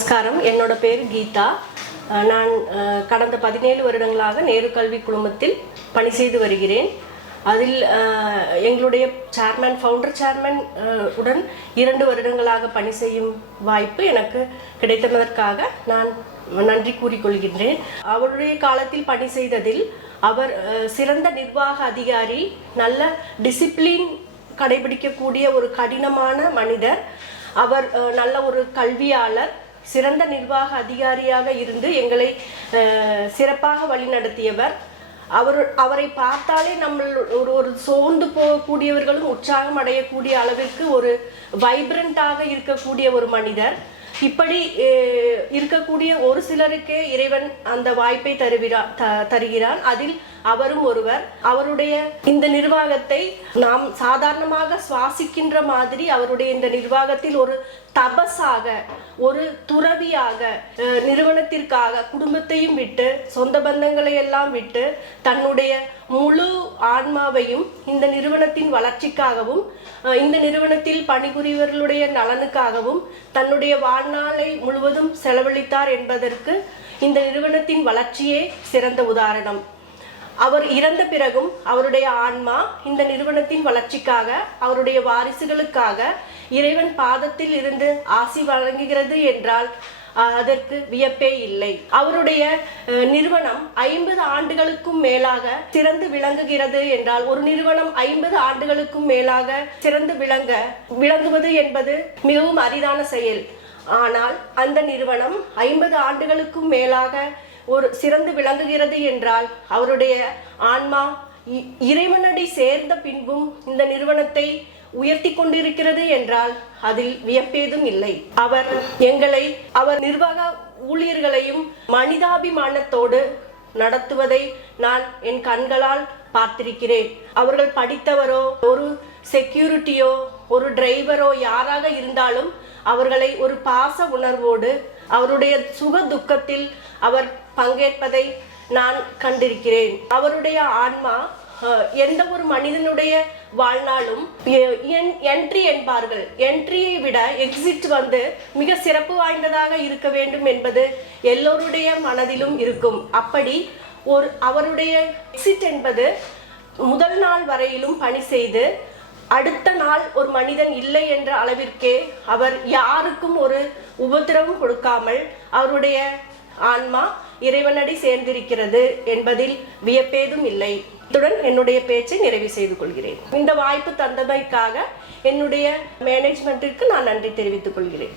நமஸ்காரம். என்னோட பேர் கீதா. நான் கடந்த 17 வருடங்களாக நேரு கல்வி குழுமத்தில் பணி செய்து வருகிறேன். அதில் எங்களுடைய ஃபவுண்டர் சேர்மன் உடன் 2 வருடங்களாக பணி செய்யும் வாய்ப்பு எனக்கு கிடைத்ததற்காக நான் நன்றி கூறிக்கொள்கின்றேன். அவருடைய காலத்தில் பணி செய்ததில் அவர் சிறந்த நிர்வாக அதிகாரி, நல்ல டிசிப்ளின் கடைபிடிக்கக்கூடிய ஒரு கடினமான மனிதர். அவர் நல்ல ஒரு கல்வியாளர், சிறந்த நிர்வாக அதிகாரியாக இருந்து எங்களை சிறப்பாக வழிநடத்தியவர். அவரை பார்த்தாலே நம்ம ஒரு சோர்ந்து போகக்கூடியவர்களும் உற்சாகம் அடையக்கூடிய அளவிற்கு ஒரு வைப்ரண்டாக இருக்கக்கூடிய ஒரு மனிதர். இப்படி இருக்கக்கூடிய ஒரு சிலருக்கே இறைவன் அந்த வாய்ப்பை தருகிறான். அதில் அவரும் ஒருவர். அவருடைய இந்த நிர்வாகத்தை நாம் சாதாரணமாக சுவாசிக்கின்ற மாதிரி அவருடைய இந்த நிர்வாகத்தில் ஒரு தபஸாக, ஒரு துறவியாக, நிறுவனத்திற்காக குடும்பத்தையும் விட்டு, சொந்த பந்தங்களை எல்லாம் விட்டு, தன்னுடைய முழு ஆன்மாவையும் இந்த நிறுவனத்தின் வளர்ச்சிக்காகவும், இந்த நிறுவனத்தில் பணிபுரிவர்களுடைய நலனுக்காகவும் தன்னுடைய வாழ்நாளை முழுவதும் செலவழித்தார் என்பதற்கு இந்த நிறுவனத்தின் வளர்ச்சியே சிறந்த உதாரணம். அவர் இறந்த பிறகும் அவருடைய ஆன்மா இந்த நிறுவனத்தின் வளர்ச்சிக்காக, அவருடைய வாரிசுகளுக்காக இறைவன் பாதத்தில் இருந்து ஆசி வழங்குகிறது என்றால் அதற்கு வியப்பே இல்லை. அவருடைய நிறுவனம் 50 ஆண்டுகளுக்கும் மேலாக சிறந்து விளங்குகிறது என்றால், ஒரு நிறுவனம் 50 ஆண்டுகளுக்கும் மேலாக சிறந்து விளங்குவது என்பது மிகவும் அரிதான செயல். ஆனால் அந்த நிறுவனம் 50 ஆண்டுகளுக்கும் மேலாக ஒரு சிறந்து விளங்குகிறது என்றால் அவருடைய ஆன்மா இறைவனடி சேர்ந்த பின்பும் இந்த நிறுவனத்தை உயர்த்தி கொண்டிருக்கிறது என்றால் அதில் வியப்பேதும் இல்லை. அவர் நிர்வாக ஊழியர்களையும் மனிதாபிமானத்தோடு நடத்துவதை நான் என் கண்களால் பார்த்திருக்கிறேன். அவர்கள் படித்தவரோ, ஒரு செக்யூரிட்டியோ, ஒரு டிரைவரோ யாராக இருந்தாலும் அவர்களை ஒரு பாச உணர்வோடு அவருடைய சுக துக்கத்தில் அவர் பங்கேற்பதை நான் கண்டிருக்கிறேன். அவருடைய ஆன்மா எந்த ஒரு மனிதனுடைய வாழ்நாளும் என்ட்ரி என்பார்கள், என்ட்ரியை விட எக்ஸிட் மிக சிறப்பு வாய்ந்ததாக இருக்க வேண்டும் என்பது எல்லோருடைய மனதிலும் இருக்கும். அப்படி அவருடைய எக்ஸிட் என்பது முதல் நாள் வரையிலும் பணி செய்து அடுத்த நாள் ஒரு மனிதன் இல்லை என்ற அளவிற்கே அவர் யாருக்கும் ஒரு உபத்திரவம் கொடுக்காமல் அவருடைய ஆன்மா இறைவனடி சேர்ந்திருக்கிறது என்பதில் வியப்பேதும் இல்லை. இத்துடன் என்னுடைய பேச்சை நிறைவு செய்து கொள்கிறேன். இந்த வாய்ப்பு தந்தமைக்காக என்னுடைய மேனேஜ்மெண்ட்டிற்கு நான் நன்றி தெரிவித்துக் கொள்கிறேன்.